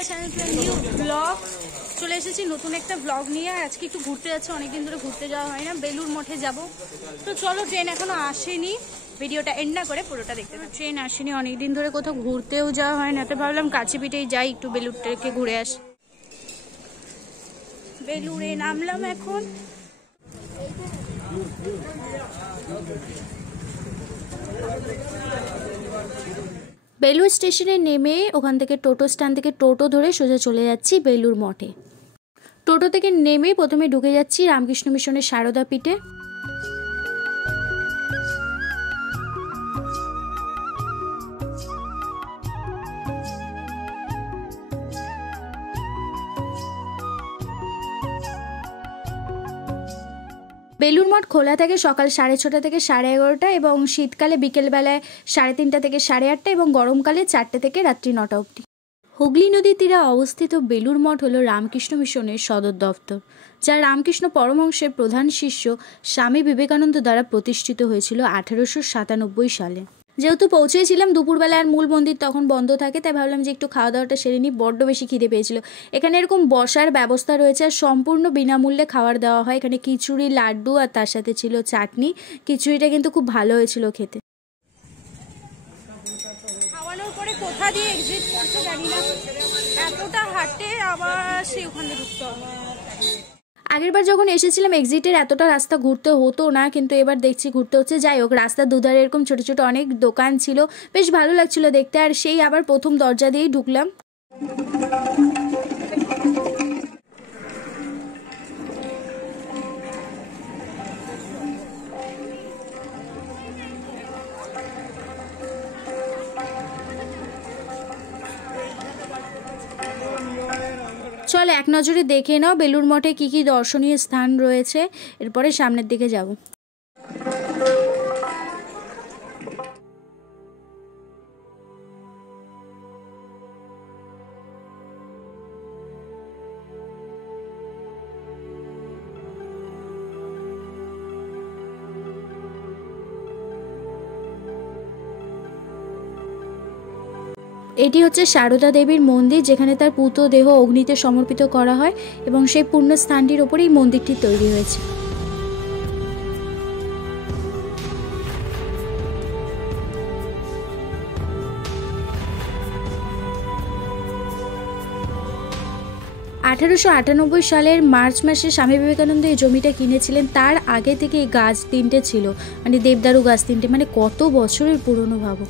Mallika channel to new blog চলে এসেছি নতুন একটা ব্লগ নিয়ে। আর আজকে একটু ঘুরতে যাচ্ছে, অনেকদিন ধরে ঘুরতে যাওয়া হয় না, বেলুর মঠে যাব। তো চলো, ট্রেন এখনো আসেনি, ভিডিওটা এন্ড না করে পুরোটা দেখতে পাবো। ট্রেন আসেনি, অনেকদিন ধরে কোথাও ঘুরতেও যাওয়া হয় না, তো ভাবলাম কাছে পিঠেই যাই, একটু বেলুর থেকে ঘুরে আসি। বেলুড়ে নামলাম এখন। বেলুড় স্টেশনে নেমে ওখান থেকে টোটো স্ট্যান্ড থেকে টোটো ধরে সোজা চলে যাচ্ছি বেলুড় মঠে। টোটো থেকে নেমে প্রথমে ঢুকে যাচ্ছি রামকৃষ্ণ মিশনের সারদা পীঠে। বেলুড় মঠ খোলা থাকে সকাল 6:30 থেকে 11:30 এবং শীতকালে বিকেলবেলায় 3:30 থেকে 8:30 এবং গরমকালে 4টে থেকে রাত্রি 9টা অবধি। হুগলি নদীর তীরে অবস্থিত বেলুড় মঠ হল রামকৃষ্ণ মিশনের সদর দপ্তর, যা রামকৃষ্ণ পরমহংসের প্রধান শিষ্য স্বামী বিবেকানন্দ দ্বারা প্রতিষ্ঠিত হয়েছিল 1897 সালে। যেহেতু পৌঁছেছিলাম দুপুরবেলা, আর মূল মন্দির তখন বন্ধ থাকে, তাই ভাবলাম যে একটু খাওয়া দাওয়াটা সেরে নিই, বড্ড বেশি খিদে পেয়েছিল। এখানে এরকম বসার ব্যবস্থা রয়েছে আর সম্পূর্ণ বিনামূল্যে খাবার দেওয়া হয়। এখানে খিচুড়ি, লাড্ডু আর তার সাথে ছিল চাটনি। খিচুড়িটা কিন্তু খুব ভালো হয়েছিল খেতে। খাওয়ানোর পরে কোথা দিয়ে এক্সিট করতে জানি না, এতটা হাঁটে আবার সেই ওখানে ঢুকতে হবে। আগেরবার যখন এসেছিলাম এক্সিটের এতটা রাস্তা ঘুরতে হতো না, কিন্তু এবার দেখছি ঘুরতে হচ্ছে। যাই হোক, রাস্তার দুধারে এরকম ছোট ছোট অনেক দোকান ছিল, বেশ ভালো লাগছিল দেখতে। আর সেই আবার প্রথম দরজা দিয়েই ঢুকলাম। চল এক নজরে দেখে নাও বেলুড় মঠে কি কি দর্শনীয় স্থান রয়েছে, এরপরে সামনের দিকে যাব। এটি হচ্ছে সারদা দেবীর মন্দির, যেখানে তার পূত দেহ অগ্নিতে সমর্পিত করা হয় এবং সেই পূর্ণ স্থানটির ওপরেই মন্দিরটি তৈরি হয়েছে। সালের মার্চ মাসে স্বামী বিবেকানন্দ এই জমিটা কিনেছিলেন। তার আগে থেকে এই গাছ 3টে ছিল, মানে দেবদারু গাছ 3টে, মানে কত বছরের পুরনো ভাবো।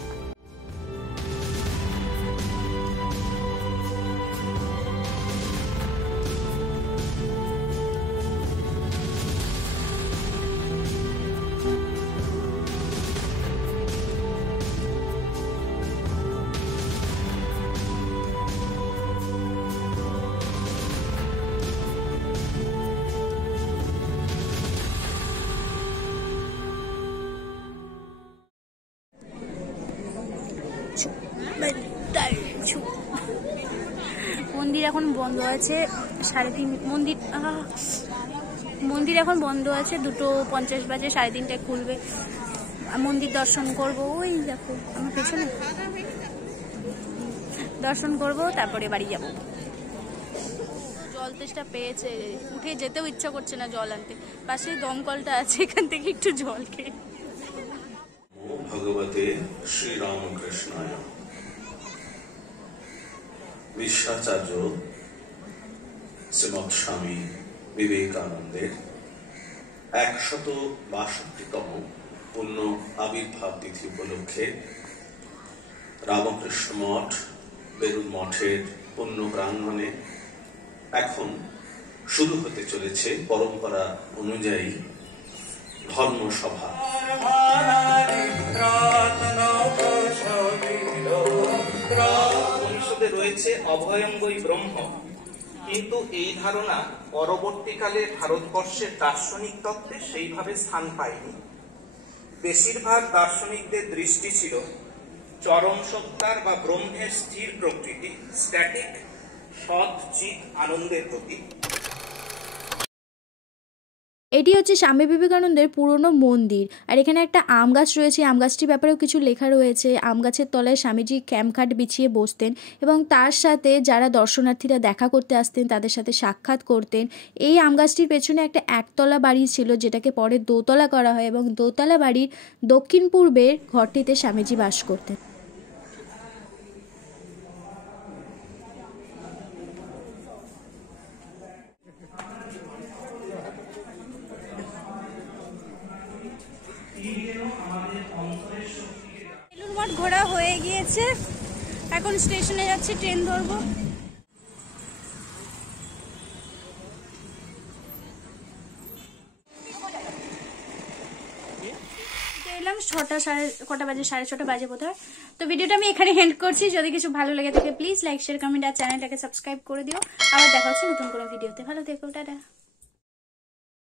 মন্দির এখন বন্ধ আছে 3:30। মন্দির এখন বন্ধ আছে, 2:50 বাজে, 3:30টায় খুলবে। মন্দির দর্শন করব, ওই দেখো আমার পেছনে দর্শন করব, তারপরে বাড়ি যাব। জল তেষ্টা পেয়েছে, উঠে যেতেও ইচ্ছা করছে না জল আনতে। পাশে দমকলটা আছে, এখান থেকে একটু জল খেয়ে। ভগবতে শ্রীরামকৃষ্ণায়। বিশ্বাচার্য শ্রীমৎ স্বামী বিবেকানন্দের 162তম পূর্ণ আবির্ভাব তিথি উপলক্ষে রামকৃষ্ণ মঠ বেলুড় মঠের পূর্ণ প্রাঙ্গণে এখন শুরু হতে চলেছে পরম্পরা অনুযায়ী ধর্মসভা। উপনিষদে রয়েছে অভয়ঙ্গই ব্রহ্ম, কিন্তু এই ধারণা পরবর্তীকালে ভারতবর্ষের দার্শনিক তত্ত্বে সেইভাবে স্থান পায়নি। বেশিরভাগ দার্শনিকদের দৃষ্টি ছিল চরম সত্তার বা ব্রহ্মের স্থির প্রকৃতি, স্ট্যাটিক, সৎ, চিৎ, আনন্দের প্রতি। এটি হচ্ছে স্বামী বিবেকানন্দের পুরনো মন্দির। আর এখানে একটা আম গাছ রয়েছে, আম গাছটির ব্যাপারেও কিছু লেখা রয়েছে। আম গাছের তলায় স্বামীজি ক্যাম্পখাট বিছিয়ে বসতেন এবং তার সাথে যারা দর্শনার্থীরা দেখা করতে আসতেন তাদের সাথে সাক্ষাৎ করতেন। এই আম গাছটির পেছনে একটা একতলা বাড়ি ছিল, যেটাকে পরে দোতলা করা হয়, এবং দোতলা বাড়ির দক্ষিণ পূর্বের ঘরটিতে স্বামীজি বাস করতেন। বেলুড় মঠ ঘোরা হয়ে গিয়েছে, এখন স্টেশনে যাচ্ছি, ট্রেন ধরবো। এলাম কটা বাজে, 6:30 বাজে বোধহয়। তো ভিডিওটা আমি এখানে এন্ড করছি। যদি কিছু ভালো লেগে থাকে প্লিজ লাইক শেয়ার কমেন্ট আর চ্যানেলটাকে সাবস্ক্রাইব করে দিও। আবার দেখা হচ্ছে নতুন কোনো ভিডিওতে। ভালো থেকো, টাটা।